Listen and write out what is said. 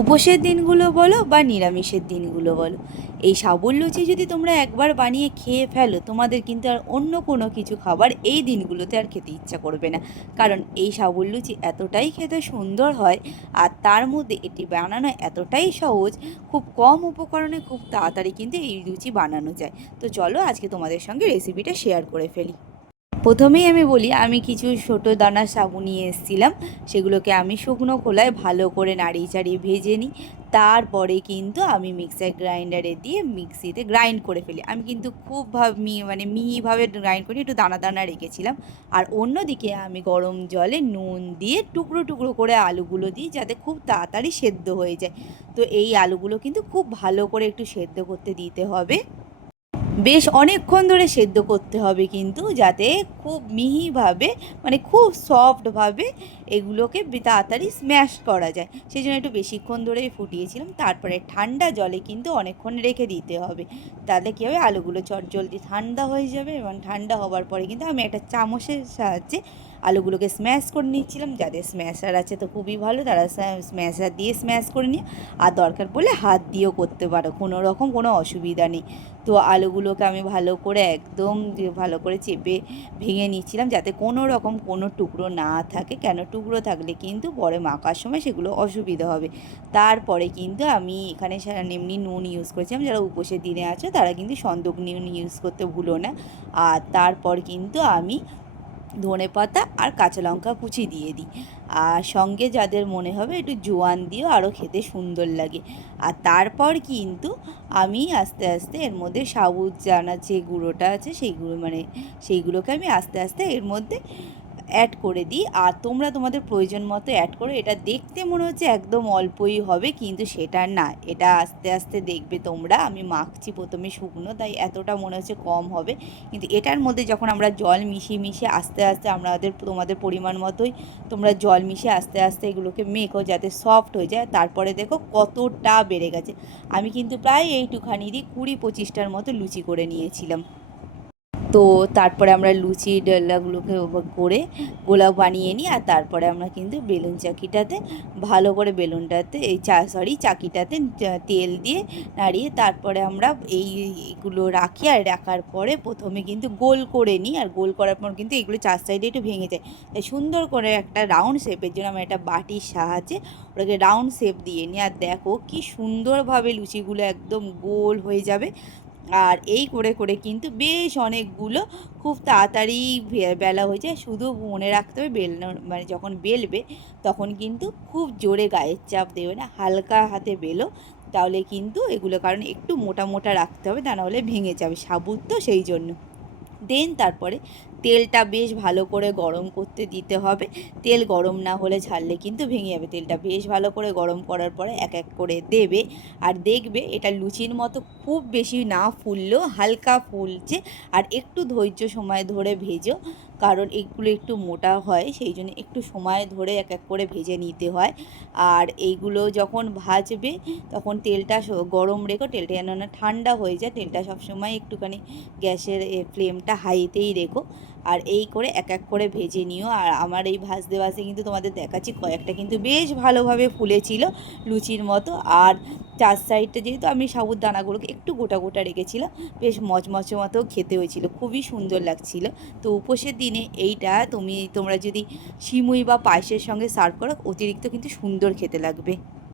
উপোসের দিনগুলো বলো বা নিরামিষের দিনগুলো বলো, এই সাবুর লুচি যদি তোমরা একবার বানিয়ে খেয়ে ফেলো, তোমাদের কিন্তু আর অন্য কোনো কিছু খাবার এই দিনগুলোতে আর খেতে ইচ্ছা করবে না। কারণ এই সাবুর লুচি এতটাই খেতে সুন্দর হয়, আর তার মধ্যে এটি বানানো এতটাই সহজ, খুব কম উপকরণে খুব তাড়াতাড়ি কিন্তু এই লুচি বানানো যায়। তো চলো আজকে তোমাদের সঙ্গে রেসিপিটা শেয়ার করে ফেলি। প্রথমেই আমি বলি, আমি কিছু ছোটো দানার সাবু নিয়ে এসেছিলাম। সেগুলোকে আমি শুকনো খোলায় ভালো করে নাড়িয়ে চাড়িয়ে ভেজে নিই। তারপরে কিন্তু আমি মিক্সার গ্রাইন্ডারে দিয়ে মিক্সিতে গ্রাইন্ড করে ফেলি। আমি কিন্তু খুব মিহিভাবে গ্রাইন্ড করি, একটু দানা দানা রেখেছিলাম। আর অন্যদিকে আমি গরম জলে নুন দিয়ে টুকরো টুকরো করে আলুগুলো দিই, যাতে খুব তাড়াতাড়ি সেদ্ধ হয়ে যায়। তো এই আলুগুলো কিন্তু খুব ভালো করে একটু সেদ্ধ করতে দিতে হবে, বেশ অনেকক্ষণ ধরে সেদ্ধ করতে হবে কিন্তু, যাতে খুব মিহিভাবে খুব সফটভাবে এগুলোকে তাড়াতাড়ি স্ম্যাশ করা যায়। সেই জন্য একটু বেশিক্ষণ ধরেই ফুটিয়েছিলাম। তারপরে ঠান্ডা জলে কিন্তু অনেকক্ষণ রেখে দিতে হবে, তাহলে কী হবে, আলুগুলো চটজলদি ঠান্ডা হয়ে যাবে। এবং ঠান্ডা হওয়ার পরে কিন্তু আমি একটা চামচের সাহায্যে আলুগুলোকে স্ম্যাশ করে নিচ্ছিলাম। যাদের স্ম্যাশার আছে তো খুবই ভালো, তারা স্ম্যাশার দিয়ে স্ম্যাশ করে নিয়ে, আর দরকার পড়লে হাত দিয়েও করতে পারো, কোনো অসুবিধা নেই। তো আলুগুলোকে আমি ভালো করে একদম ভালো করে চেপে ভেঙে নিচ্ছিলাম, যাতে কোনো টুকরো না থাকে, কেন টুকরো থাকলে কিন্তু পরে মাখার সময় সেগুলো অসুবিধা হবে। তারপরে কিন্তু আমি এখানে এমনি নুন ইউজ করেছিলাম। যারা উপোসের দিনে আছে তারা কিন্তু সন্দক নুন ইউজ করতে ভুলো না। আর তারপর কিন্তু আমি ধনেপাতা আর কাঁচা লঙ্কা কুচি দিয়ে দিই। আর সঙ্গে যাদের মনে হবে একটু জোয়ান দিয়েও আরও খেতে সুন্দর লাগে। আর তারপর কিন্তু আমি আস্তে আস্তে এর মধ্যে সাবুদানার যে গুঁড়োটা আছে সেইগুলোকে আমি আস্তে আস্তে এর মধ্যে অ্যাড করে দিই। আর তোমরা তোমাদের প্রয়োজন মতো অ্যাড করো। এটা দেখতে মনে হচ্ছে একদম অল্পই হবে, কিন্তু সেটা না, এটা আস্তে আস্তে দেখবে তোমরা। আমি মাখছি প্রথমে শুকনো, তাই এতটা মনে হচ্ছে কম হবে, কিন্তু এটার মধ্যে যখন আমরা জল মিশিয়ে মিশিয়ে আস্তে আস্তে তোমাদের পরিমাণ মতোই তোমরা জল মিশিয়ে আস্তে আস্তে এগুলোকে মেখো, যাতে সফট হয়ে যায়। তারপরে দেখো কতটা বেড়ে গেছে। আমি কিন্তু প্রায় এইটুখানি দিয়ে 20-25টার মতো লুচি করে নিয়েছিলাম। তো তারপরে আমরা লুচি ডাল্লাগুলোকে করে গোলা বানিয়ে নিই। আর তারপরে আমরা কিন্তু বেলুন চাকিটাতে ভালো করে চাকিটাতে তেল দিয়ে নাড়িয়ে তারপরে আমরা এইগুলো রাখি। আর রাখার পরে প্রথমে কিন্তু গোল করে নিই, আর গোল করার পর কিন্তু এগুলো চার সাইডে একটু ভেঙে যায়। তাই সুন্দর করে একটা রাউন্ড শেপের জন্য আমরা একটা বাটির সাহায্যে ওটাকে রাউন্ড শেপ দিয়ে নিই। আর দেখো কি সুন্দরভাবে লুচিগুলো একদম গোল হয়ে যাবে। আর এই করে করে কিন্তু বেশ অনেকগুলো খুব তাড়াতাড়ি বেলা হয়ে যায়। শুধু মনে রাখতে হবে যখন বেলবে তখন কিন্তু খুব জোরে গায়ের চাপ দেবে না, হালকা হাতে বেলো। তাহলে কিন্তু এগুলো, কারণ একটু মোটা মোটা রাখতে হবে, তা নাহলে ভেঙে যাবে, সাবুত তো সেই জন্য। তারপরে তেলটা বেশ ভালো করে গরম করতে দিতে হবে। তেল গরম না হলে ছাড়লে কিন্তু ভেঙে যাবে। তেলটা বেশ ভালো করে গরম করার পরে এক এক করে দেবে। আর দেখবে এটা লুচির মতো খুব বেশি না ফুললেও হালকা ফুলছে। আর একটু ধৈর্য সময় ধরে ভেজো, কারণ এগুলো একটু মোটা হয়, সেই জন্য একটু সময় ধরে এক এক করে ভেজে নিতে হয়। আর এইগুলো যখন ভাজবে তখন তেলটা গরম রেখো, তেলটা যেন না ঠান্ডা হয়ে যায়। তেলটা সবসময় একটুখানি গ্যাসের ফ্লেমটা হাইতেই রেখো। আর এই করে এক এক করে ভেজে নিও। আর আমার এই ভাজতে ভাজতে কিন্তু তোমাদের দেখাচ্ছি, কয়েকটা কিন্তু বেশ ভালোভাবে ফুলেছিল লুচির মতো। আর চার সাইডটা যেহেতু আমি সাবুদানাগুলোকে একটু গোটা গোটা রেখেছিলাম, বেশ মচমচে মতো খেতে হয়েছিল, খুবই সুন্দর লাগছিল। তো উপোসের দিনে এইটা তোমরা যদি সিমুই বা পায়েসের সঙ্গে সার্ভ করো, অতিরিক্ত কিন্তু সুন্দর খেতে লাগবে।